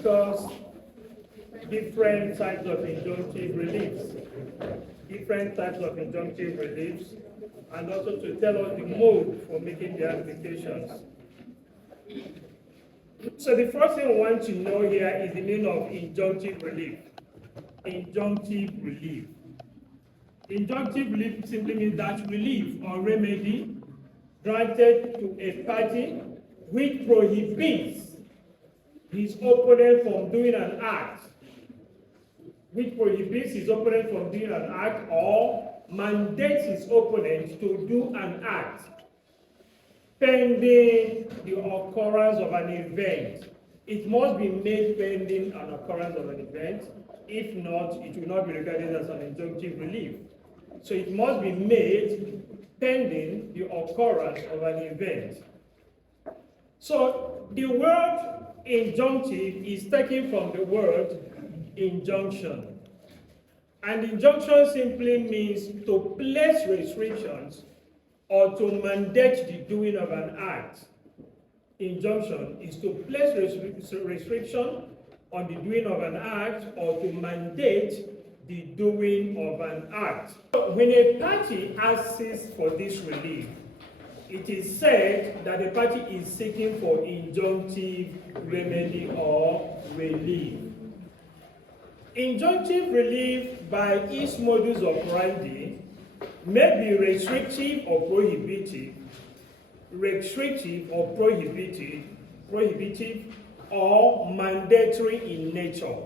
discuss different types of injunctive reliefs. Different types of injunctive reliefs, and also to tell us the mode for making the applications. So the first thing we want to know here is the meaning of injunctive relief. Injunctive relief. Injunctive relief simply means that relief or remedy granted to a party which prohibits his opponent from doing an act, or mandates his opponent to do an act pending the occurrence of an event. It must be made pending an occurrence of an event. If not, it will not be regarded as an injunctive relief. So it must be made pending the occurrence of an event. So the word injunctive is taken from the word injunction. And injunction simply means to place restrictions or to mandate the doing of an act. Injunction is to place restriction on the doing of an act or to mandate the doing of an act. When a party asks for this relief, it is said that the party is seeking for injunctive remedy or relief. Injunctive relief by its modus operandi may be restrictive or prohibitive, or mandatory in nature.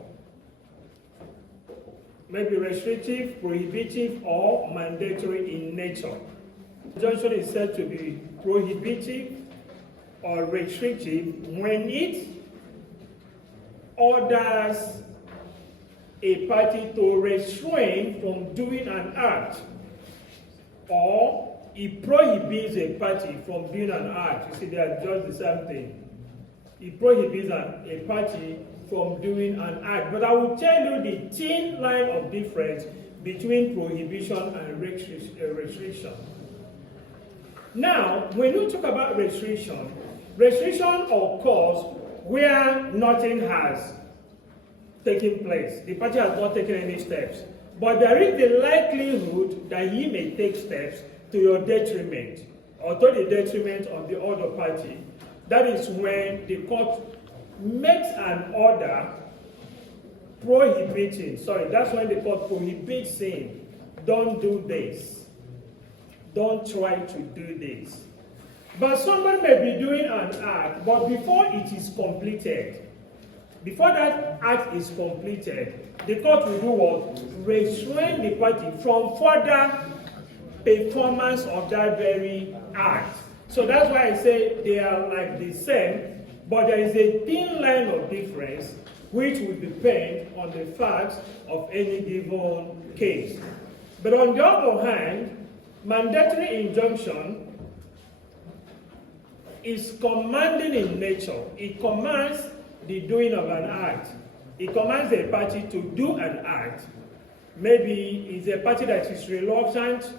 May be restrictive, prohibitive, or mandatory in nature. Injunction is said to be prohibitive or restrictive when it orders a party to refrain from doing an act, or it prohibits a party from doing an act. You see, they are just the same thing. It prohibits a party from doing an act. But I will tell you the thin line of difference between prohibition and restriction. Now, when you talk about restriction occurs where nothing has taken place. The party has not taken any steps. But there is the likelihood that he may take steps to your detriment or to the detriment of the other party. That is when the court makes an order that's when the court prohibits saying, don't do this. Don't try to do this. But somebody may be doing an act, but before it is completed, before that act is completed, the court will do what? Restrain the party from further performance of that very act. So that's why I say they are like the same, but there is a thin line of difference which will depend on the facts of any given case. But on the other hand, mandatory injunction is commanding in nature. It commands the doing of an act. It commands a party to do an act. Maybe it's a party that is reluctant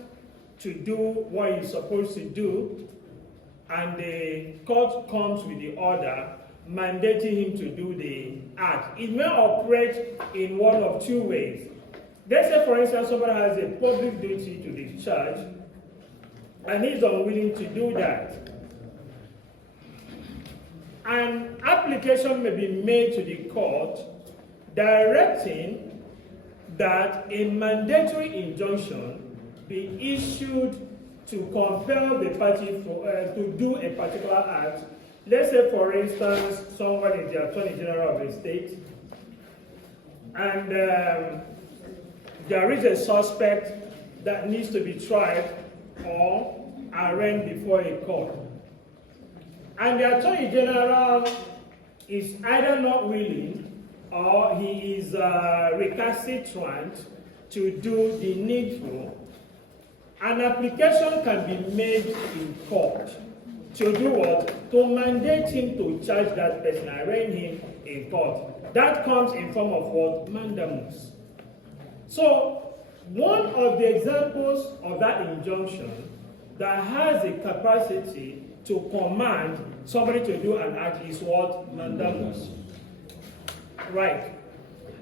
to do what it's supposed to do, and the court comes with the order mandating him to do the act. It may operate in one of two ways. Let's say, for instance, somebody has a public duty to discharge, and he's unwilling to do that. An application may be made to the court directing that a mandatory injunction be issued to compel the party to do a particular act. Let's say, for instance, someone is the Attorney General of a state, and there is a suspect that needs to be tried or arraigned before a court. And the Attorney General is either not willing or he is recalcitrant to do the needful. An application can be made in court to do what? To mandate him to charge that person, arraign him in court. That comes in form of what? Mandamus. So, one of the examples of that injunction that has a capacity to command somebody to do an act is what? Mandamus. Right.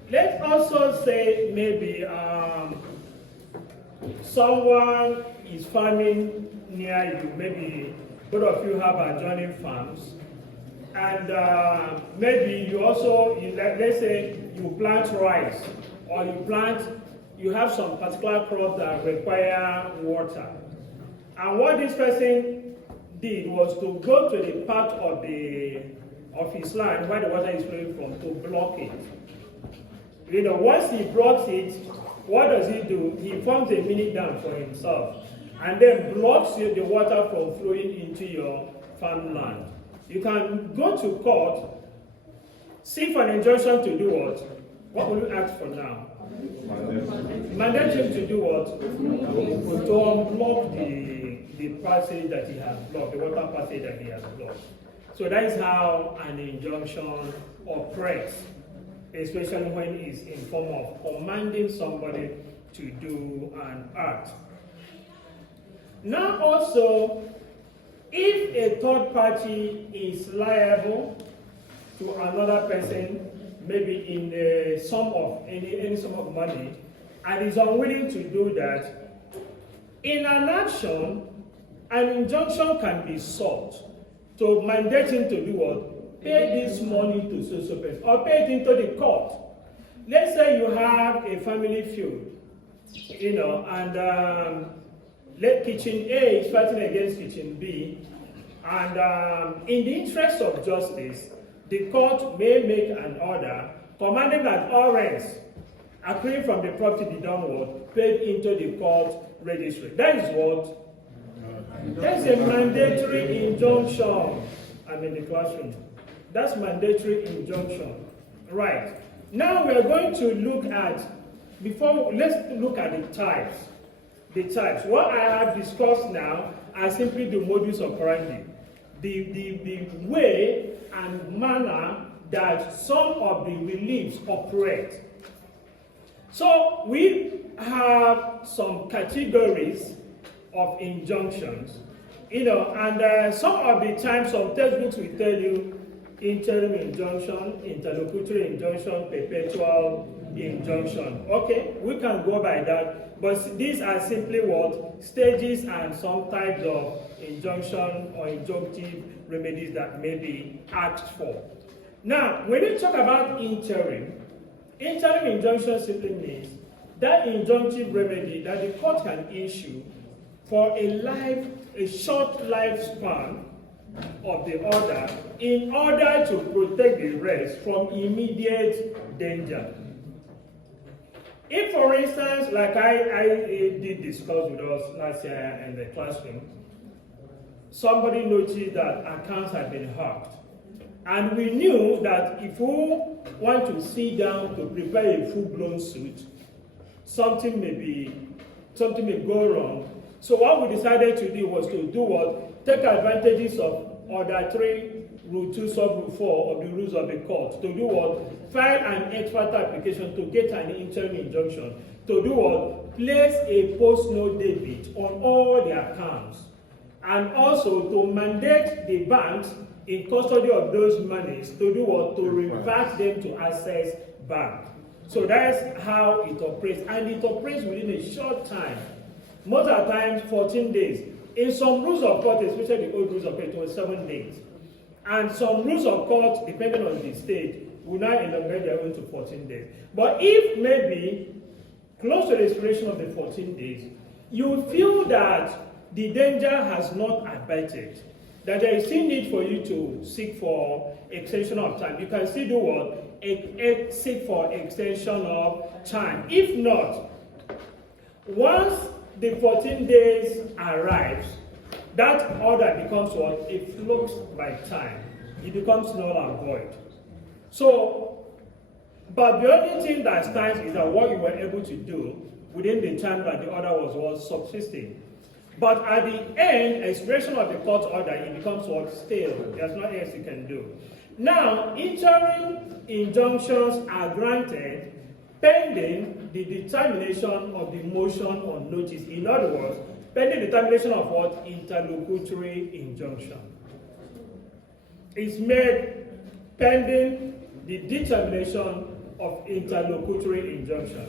Let's also say maybe someone is farming near you. Maybe both of you have adjoining farms. And maybe you also, let's say you plant rice, or you have some particular crop that require water. And what this person did was to go to the part of his land where the water is flowing from to block it. Once he blocks it, what does he do? He forms a mini dam for himself and then blocks the water from flowing into your farmland. You can go to court, seek for an injunction to do what? What will you ask for now? Mandate him to do what? To unblock the passage that he has blocked, the water passage that he has blocked. So that is how an injunction operates, especially when it's in form of commanding somebody to do an act. Now also, if a third party is liable to another person, maybe in the sum of any sum of money, and is unwilling to do that, in an action, an injunction can be sought to mandate him to do what? Pay this money to so person, or pay it into the court. Let's say you have a family feud, and kitchen A is fighting against kitchen B, and in the interest of justice, the court may make an order commanding that all rents accruing from the property be done what? Paid into the court registry. That is what? That's a mandatory injunction. I'm in the classroom. That's mandatory injunction. Right. Now we are going to look at, let's look at the types. The types. What I have discussed now are simply the modus operandi. The way and manner that some of the reliefs operate. So we have some categories of injunctions, and some of the times some textbooks will tell you interim injunction, interlocutory injunction, perpetual injunction. Okay, we can go by that, but these are simply what? Stages and some types of injunction or injunctive remedies that may be asked for. Now, when you talk about interim injunction simply means that injunctive remedy that the court can issue for a short lifespan of the order in order to protect the rest from immediate danger. If, for instance, like I did discuss with us last year in the classroom, somebody noticed that accounts had been hacked. And we knew that if we want to sit down to prepare a full-blown suit, something may go wrong. So what we decided to do was to do what? Take advantages of Order 3, Rule 2, Sub-Rule 4 of the rules of the court. To do what? File an expert application to get an interim injunction. To do what? Place a post-note debit on all the accounts. And also to mandate the banks in custody of those monies to do what? To revert them to Access Bank. So that's how it operates. And it operates within a short time. Most of the time, 14 days. In some rules of court, especially the old rules of court, it was 7 days. And some rules of court, depending on the state, will now elongate their own to 14 days. But if maybe close to the expiration of the 14 days, you feel that the danger has not abated, that there is still need for you to seek for extension of time, you can still do what? Seek for extension of time. If not, once the 14 days arrives, that order becomes what? It flux by time. It becomes null and void. So, but the only thing that stands is that what you were able to do within the time that the order was subsisting. But at the end, expiration of the court order, it becomes what? Stale. There's nothing else you can do. Now, interim injunctions are granted pending the determination of the motion on notice. In other words, pending determination of what? Interlocutory injunction. It's made pending the determination of interlocutory injunction.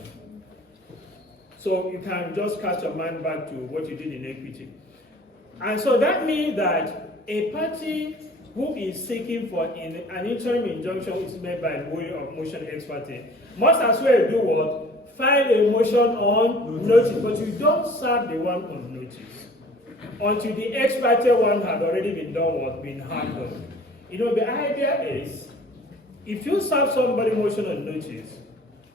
So you can just cast your mind back to what you did in equity. And so that means that a party who is seeking for an interim injunction is made by way of motion ex parte must as well do what? File a motion on notice, but you don't serve the one on notice until the ex parte one had already been done what? Been handled. You know, the idea is, if you serve somebody motion on notice,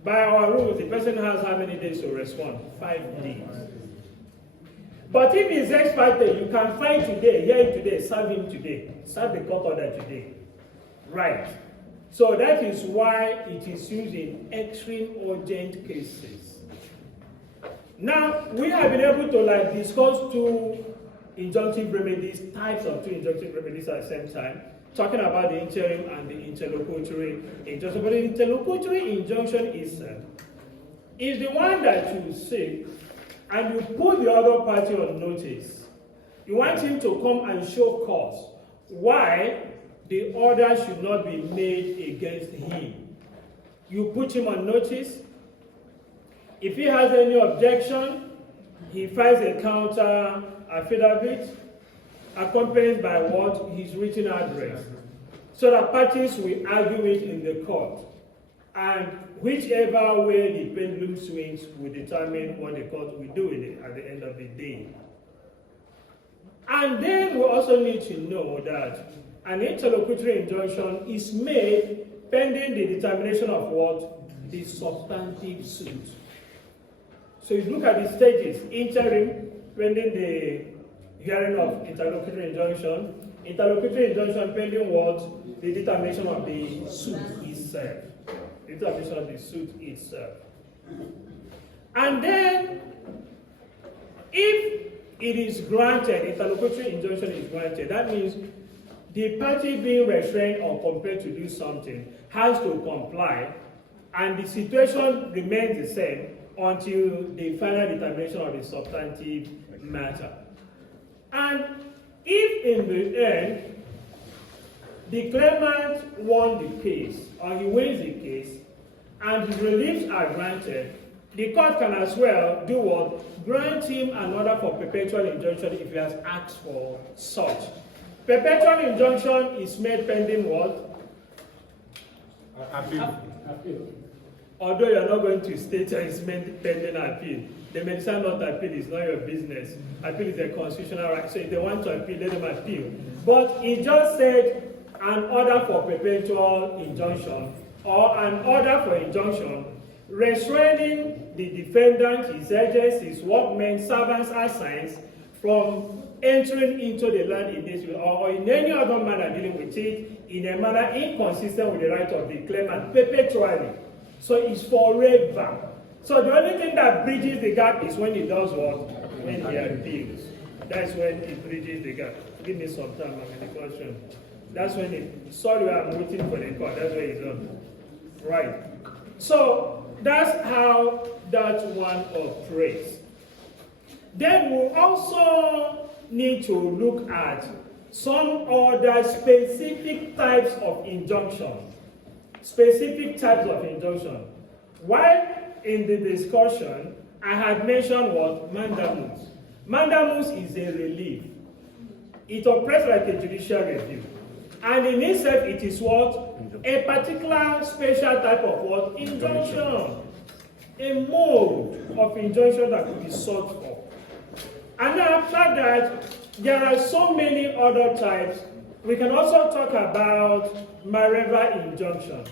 by our rules, the person has how many days to respond? 5 days. But if it's ex parte, you can find today, hear it today, serve him today, serve the court order today. Right. So that is why it is used in extreme urgent cases. Now, we have been able to discuss two injunctive remedies, types of two injunctive remedies at the same time, talking about the interim and the interlocutory injunction. But the interlocutory injunction is the one that you seek and you put the other party on notice. You want him to come and show cause why the order should not be made against him. You put him on notice. If he has any objection, he files a counter affidavit accompanied by what? His written address. So that parties will argue it in the court. And whichever way the pendulum swings will determine what the court will do with it at the end of the day. And then we also need to know that an interlocutory injunction is made pending the determination of what? The substantive suit. So you look at the stages: interim, pending the hearing of interlocutory injunction; interlocutory injunction pending what? The determination of the suit itself. The determination of the suit itself. And then, if it is granted, interlocutory injunction is granted, that means the party being restrained or compelled to do something has to comply, and the situation remains the same until the final determination of the substantive matter. And if in the end, the claimant won the case, or he wins the case, and his reliefs are granted, the court can as well do what? Grant him an order for perpetual injunction if he has asked for such. Perpetual injunction is made pending what? Appeal. Although you're not going to state that it's pending appeal. They may decide not to appeal, it's not your business. Appeal is a constitutional right. So if they want to appeal, let them appeal. But it just said an order for perpetual injunction or an order for injunction restraining the defendant, his agents, his workmen, servants, assigns from entering into the land in this way or in any other manner dealing with it in a manner inconsistent with the right of the claimant perpetually. So it's forever. So the only thing that bridges the gap is when he does what? When he appeals. That's when it bridges the gap. Give me some time, I'm in the question. That's when it, sorry, I'm waiting for the court. That's where it's done. Right. So that's how that one operates. Then we'll also need to look at some other specific types of injunction. Specific types of injunction. While in the discussion, I had mentioned what? Mandamus. Mandamus is a relief. It operates like a judicial review. And in itself, it is what? A particular special type of what? Injunction. A mode of injunction that could be sought for. And after that, there are so many other types. We can also talk about Mareva injunction.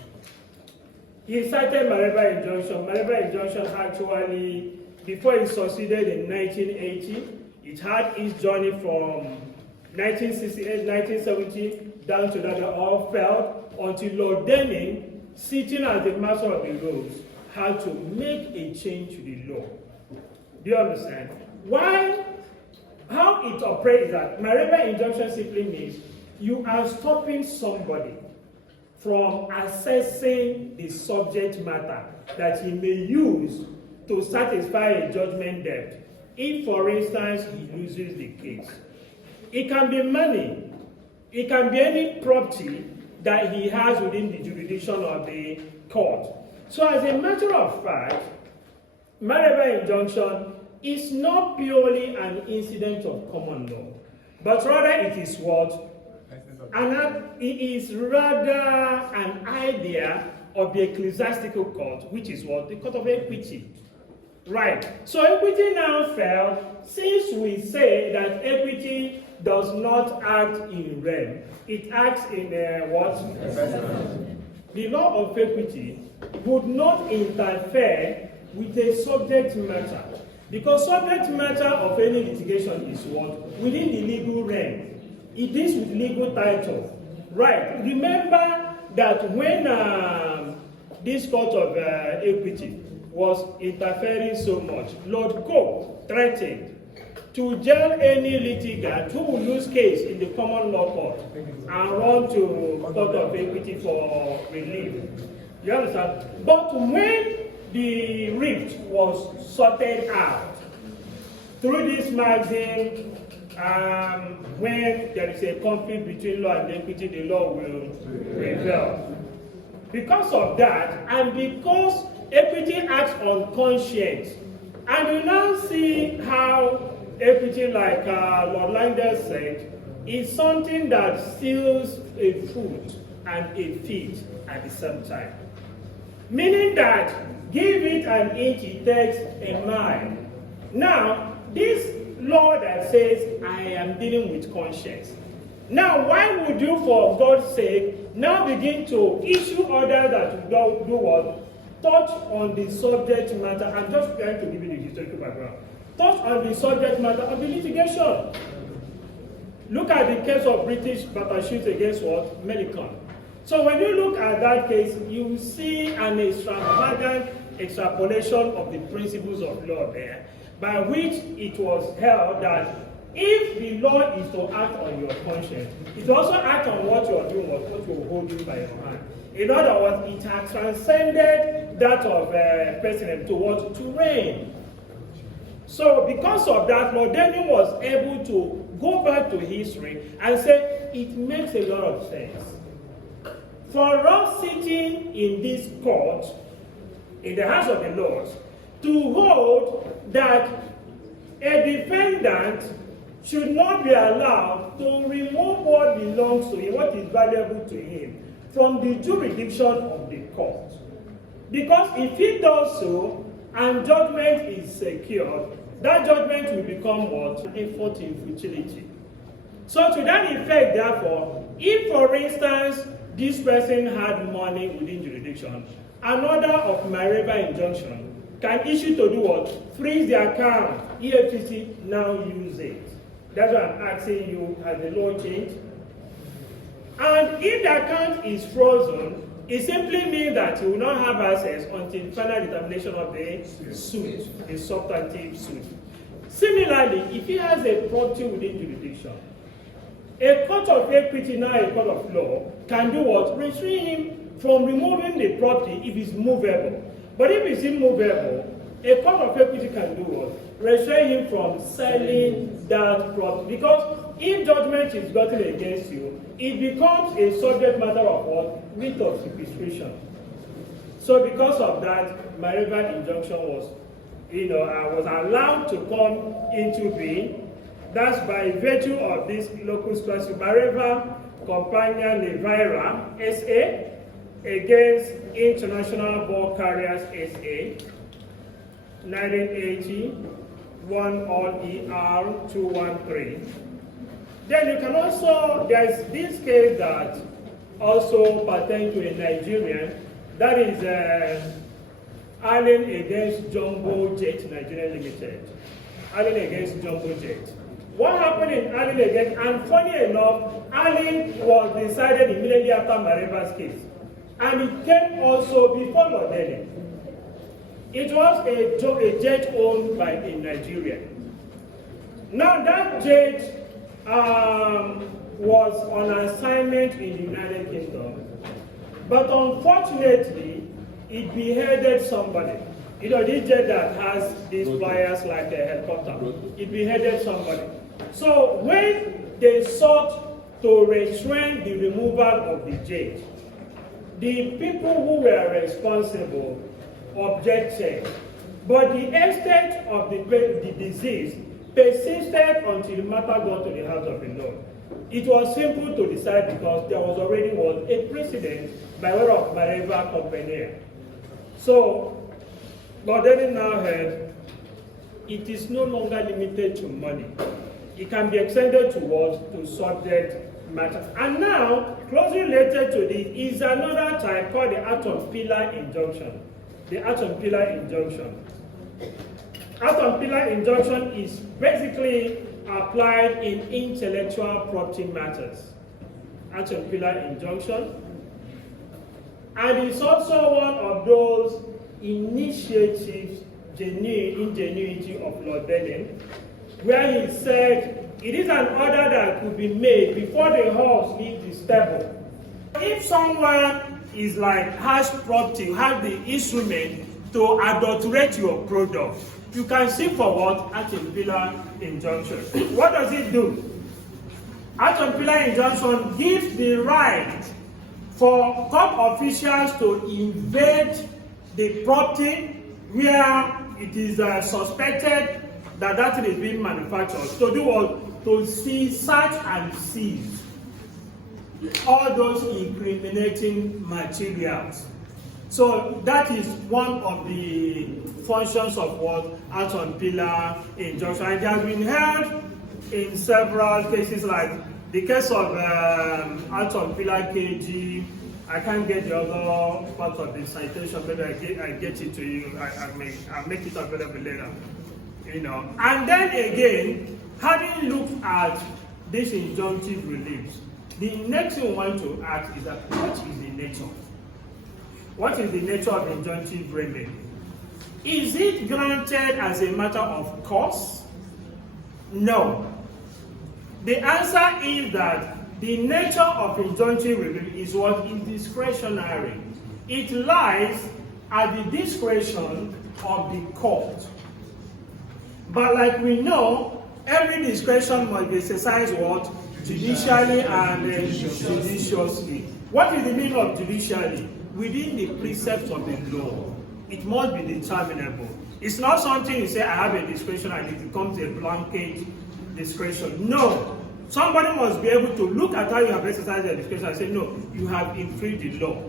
He cited Mareva injunction. Mareva injunction actually, before it succeeded in 1980, it had its journey from 1968, 1970, down to that they all failed until Lord Denning, sitting as the master of the rules, had to make a change to the law. Do you understand? Why? How it operates is that Mareva injunction simply means you are stopping somebody from assessing the subject matter that he may use to satisfy a judgment debt if, for instance, he loses the case. It can be money. It can be any property that he has within the jurisdiction of the court. So as a matter of fact, marital injunction is not purely an incident of common law, but rather it is what? It is rather an idea of the ecclesiastical court, which is what? The court of equity. Right. So equity now fell, since we say that equity does not act in rem, it acts in what? The law of equity would not interfere with a subject matter, because subject matter of any litigation is what? Within the legal realm. It is with legal title. Right. Remember that when this court of equity was interfering so much, Lord Coke threatened to jail any litigant who will lose case in the common law court and run to court of equity for relief. You understand? But when the rift was sorted out through this magazine, when there is a conflict between law and equity, the law will prevail. Because of that, and because equity acts on conscience, and you now see how equity, like Lord Langdon said, is something that steals a foot and a feet at the same time. Meaning that give it an inch, it takes a mile. Now, this law that says, I am dealing with conscience. Now, why would you, for God's sake, now begin to issue orders that will do what? Touch on the subject matter. I'm just trying to give you the historical background. Touch on the subject matter of the litigation. Look at the case of British Battleships against what? Melicon. So when you look at that case, you see an extravagant extrapolation of the principles of law there, by which it was held that if the law is to act on your conscience, it also acts on what you are doing, what you're holding by your hand. In other words, it has transcended that of precedent to what? To reign. So because of that, Lord Denning was able to go back to history and say, it makes a lot of sense for us sitting in this court, in the House of the Lords, to hold that a defendant should not be allowed to remove what belongs to him, what is valuable to him, from the jurisdiction of the court. Because if he does so, and judgment is secured, that judgment will become what? Effort in futility. So to that effect, therefore, if for instance, this person had money within jurisdiction, an order of marital injunction can issue to do what? Freeze the account. EFCC now use it. That's why I'm asking you, has the law changed? And if the account is frozen, it simply means that you will not have access until final determination of the suit, the substantive suit. Similarly, if he has a property within jurisdiction, a court of equity, now a court of law, can do what? Restrain him from removing the property if it's movable. But if it's immovable, a court of equity can do what? Restrain him from selling that property. Because if judgment is gotten against you, it becomes a subject matter of what? Writ of sequestration. So because of that, marital injunction was, was allowed to come into being. That's by virtue of this locus classic marital companion Nevira SA against International Ball Carriers SA 1980 1 all ER 213. Then you can also, there's this case that also pertains to a Nigerian, that is Allen against Jumbo Jet Nigeria Limited. Allen against Jumbo Jet. What happened in Allen against, and funny enough, Allen was decided immediately after Mariba's case. And it came also before Lord Denning. It was a jet owned by a Nigerian. Now that jet was on assignment in the United Kingdom, but unfortunately, it beheaded somebody. This jet that has these flyers like a helicopter, it beheaded somebody. So when they sought to restrain the removal of the jade. The people who were responsible objected, but the extent of the disease persisted until the matter got to the House of the Lord. It was simple to decide because there was already a precedent by way of Mareva Company. So, but then now heard, it is no longer limited to money. It can be extended to what? To subject matter. And now, closely related to this is another type called the atom pillar injunction. The atom pillar injunction. Atom pillar injunction is basically applied in intellectual property matters. Atom pillar injunction. And it's also one of those initiatives, ingenuity of Lord Bennett, where he said it is an order that could be made before the horse leaves the stable. If someone is has property, has the instrument to adulterate your product, you can seek for what? Atom pillar injunction. What does it do? Atom pillar injunction gives the right for court officials to invade the property where it is suspected that that thing is being manufactured. To do what? To search and seize all those incriminating materials. So that is one of the functions of what? Atom pillar injunction. It has been held in several cases, like the case of atom pillar KG. I can't get the other part of the citation, but I get it to you. I'll make it available later. And then again, having looked at this injunctive relief, the next thing we want to ask is that what is the nature? What is the nature of injunctive remedy? Is it granted as a matter of course? No. The answer is that the nature of injunctive relief is what is discretionary. It lies at the discretion of the court. But like we know, every discretion must be exercised what? Judicially and judiciously. What is the meaning of judicially? Within the precepts of the law. It must be determinable. It's not something you say, I have a discretion and it becomes a blanket discretion. No. Somebody must be able to look at how you have exercised your discretion and say, no, you have infringed the law.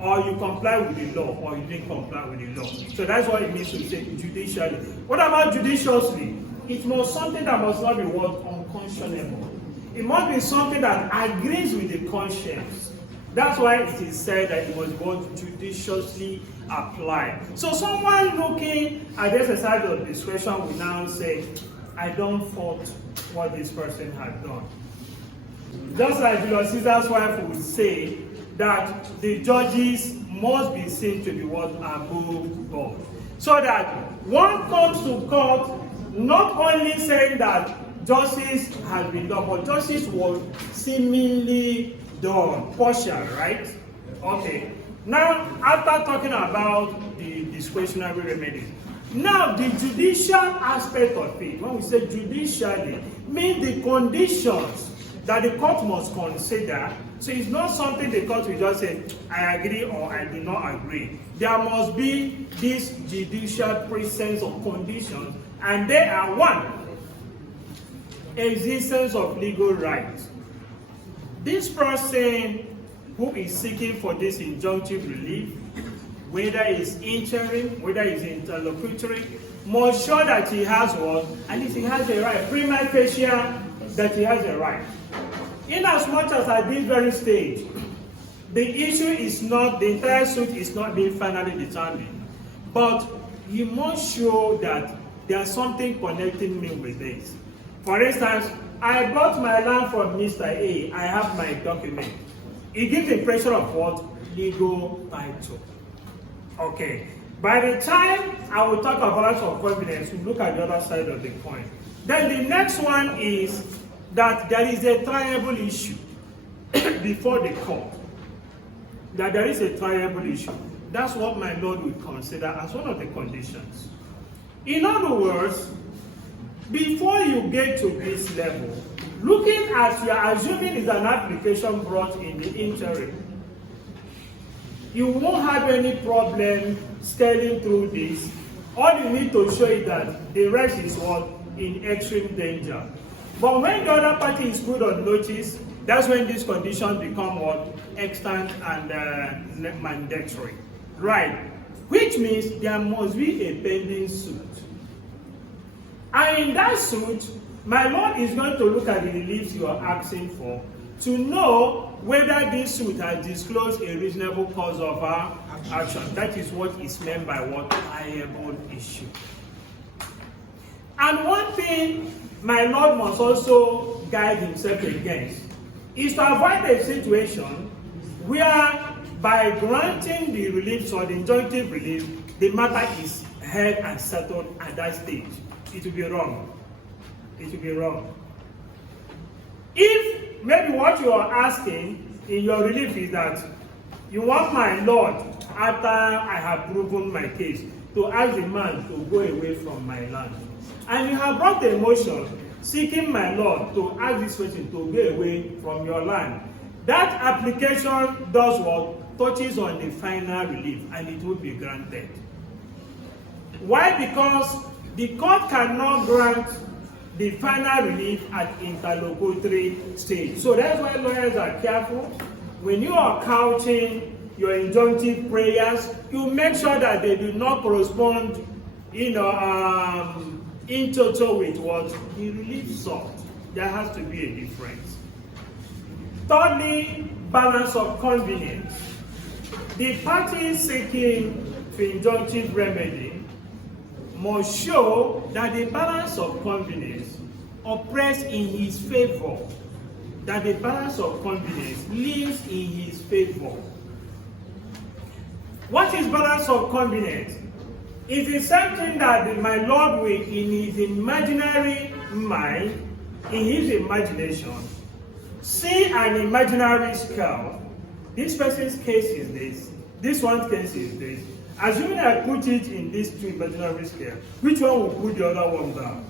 Or you comply with the law, or you didn't comply with the law. So that's what it means to say judicially. What about judiciously? It must something that must not be what? Unconscionable. It must be something that agrees with the conscience. That's why it is said that it must be judiciously applied. So someone looking at the exercise of discretion will now say, I don't fault what this person had done. Just like Julius Caesar's wife would say that the judges must be seen to be what? Above God. So that one comes to court not only saying that justice has been done, but justice was seemingly done. Partial, right? Okay. Now, after talking about the discretionary remedy, now the judicial aspect of it, when we say judicially, means the conditions that the court must consider. So it's not something the court will just say, I agree or I do not agree. There must be this judicial presence of conditions, and they are one, existence of legal rights. This person who is seeking for this injunctive relief, whether it's interim, whether it's interlocutory, must show that he has what? At least he has a right, prima facie, that he has a right. In as much as at this very stage, the issue is not, the entire suit is not being finally determined, but you must show that there's something connecting me with this. For instance, I bought my land from Mr. A, I have my document. It gives the impression of what? Legal title. Okay. By the time I will talk about some evidence, we look at the other side of the coin. Then the next one is that there is a triable issue before the court. That there is a triable issue. That's what my Lord would consider as one of the conditions. In other words, before you get to this level, looking at, you are assuming is an application brought in the interim, you won't have any problem scaling through this. All you need to show is that the rest is what? In extreme danger. But when the other party is put on notice, that's when these conditions become what? Extant and mandatory. Right. Which means there must be a pending suit. And in that suit, my lord is going to look at the reliefs you are asking for to know whether this suit has disclosed a reasonable cause of action. That is what is meant by what? Liable issue. And one thing my lord must also guide himself against is to avoid a situation where by granting the relief or the injunctive relief, the matter is heard and settled at that stage. It will be wrong. It will be wrong. If maybe what you are asking in your relief is that you want my lord, after I have proven my case, to ask the man to go away from my land, and you have brought a motion seeking my lord to ask this person to go away from your land, that application does what? Touches on the final relief, and it will be granted. Why? Because the court cannot grant the final relief at interlocutory stage. So that's why lawyers are careful. When you are couching your injunctive prayers, you make sure that they do not correspond, in total with what the relief sought. There has to be a difference. Thirdly, balance of convenience. The party seeking the injunctive remedy must show that the balance of convenience operates in his favor, that the balance of convenience lives in his favor. What is balance of convenience? It is something that my lord will, in his imaginary mind, in his imagination, see an imaginary scale. This person's case is this one's case is this. Assuming I put it in these two imaginary scale, which one will put the other one down?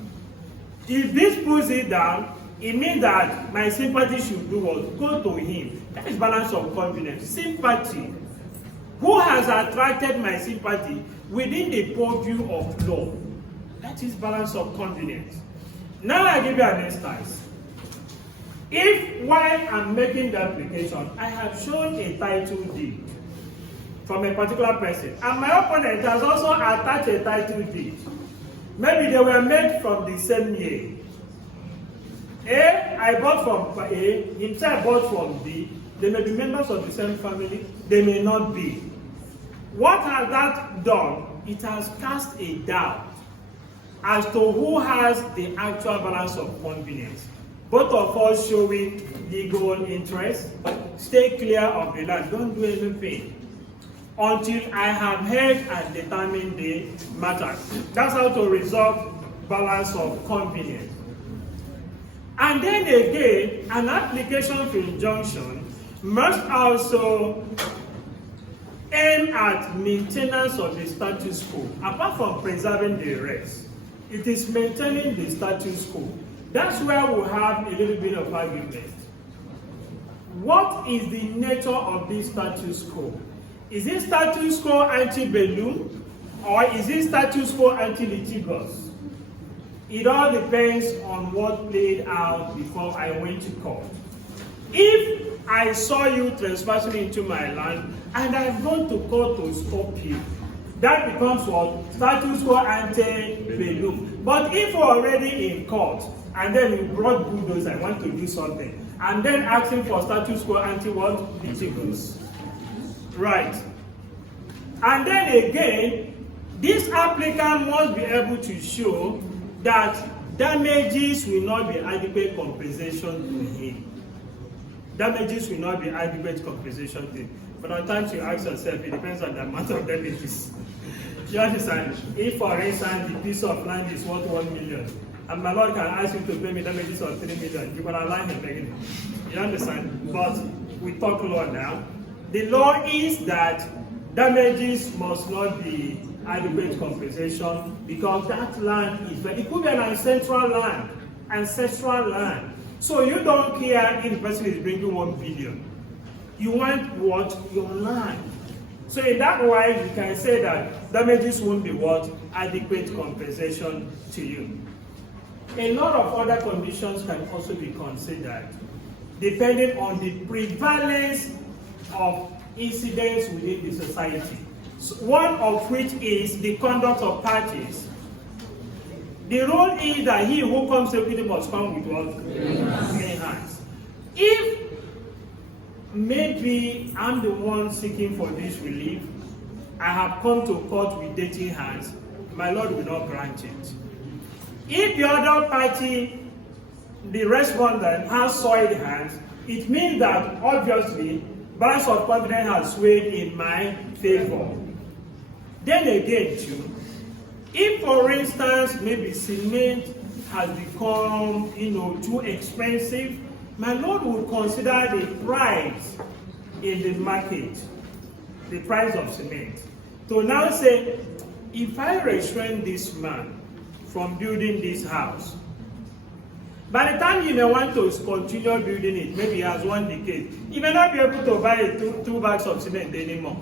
If this puts it down, it means that my sympathy should do what? Go to him. That is balance of confidence. Sympathy. Who has attracted my sympathy within the purview of law? That is balance of confidence. Now I give you an instance. If while I'm making the application, I have shown a title deed from a particular person, and my opponent has also attached a title deed, maybe they were made from the same year. A, I bought from A, himself bought from B. They may be members of the same family, they may not be. What has that done? It has cast a doubt as to who has the actual balance of convenience. Both of us showing legal interest. Stay clear of the land. Don't do anything until I have heard and determined the matter. That's how to resolve balance of convenience. And then again, an application for injunction must also aim at maintenance of the status quo. Apart from preserving the rest, it is maintaining the status quo. That's where we have a little bit of argument. What is the nature of this status quo? Is it status quo antebellum, or is it status quo ante-litigious? It all depends on what played out before I went to court. If I saw you trespassing into my land and I've gone to court to stop you, that becomes what? Status quo antebellum. But if we're already in court and then you brought bulldozer, I want to do something, and then asking for status quo ante what? Litigious. Right. And then again, this applicant must be able to show that damages will not be adequate compensation to him. Damages will not be adequate compensation to him. But at times you ask yourself, it depends on the amount of damages. You understand? If, for instance, the piece of land is worth 1 million, and my lord can ask you to pay me damages of 3 million, you can allow him again. You understand? But we talk law now. The law is that damages must not be adequate compensation because that land is, it could be an ancestral land. So you don't care if the person is bringing 1 billion. You want what? Your land. So in that way, you can say that damages won't be what? Adequate compensation to you. A lot of other conditions can also be considered, depending on the prevalence of incidents within the society. So one of which is the conduct of parties. The rule is that he who comes to equity must come with what? Clean hands. If maybe I'm the one seeking for this relief, I have come to court with dirty hands, my Lord will not grant it. If the other party, the respondent, has soiled hands, it means that obviously balance of confidence has swayed in my favor. Then again, too, if for instance maybe cement has become too expensive, my Lord would consider the price in the market, the price of cement. To now say, if I restrain this man from building this house, by the time he may want to continue building it, maybe he has 1 decade, he may not be able to buy two bags of cement anymore.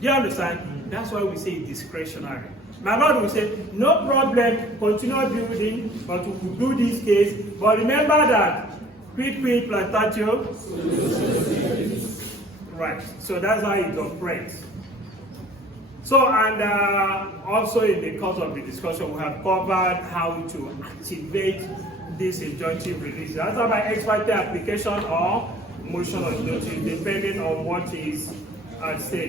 Do you understand? That's why we say it's discretionary. My Lord will say, no problem, continue building, but we will do this case. But remember that, quid plantatio. Right, so that's how it operates. So, and also in the course of the discussion, we have covered how to activate this injunctive release. That's by ex parte application or motion of injunctive, depending on what is at stake.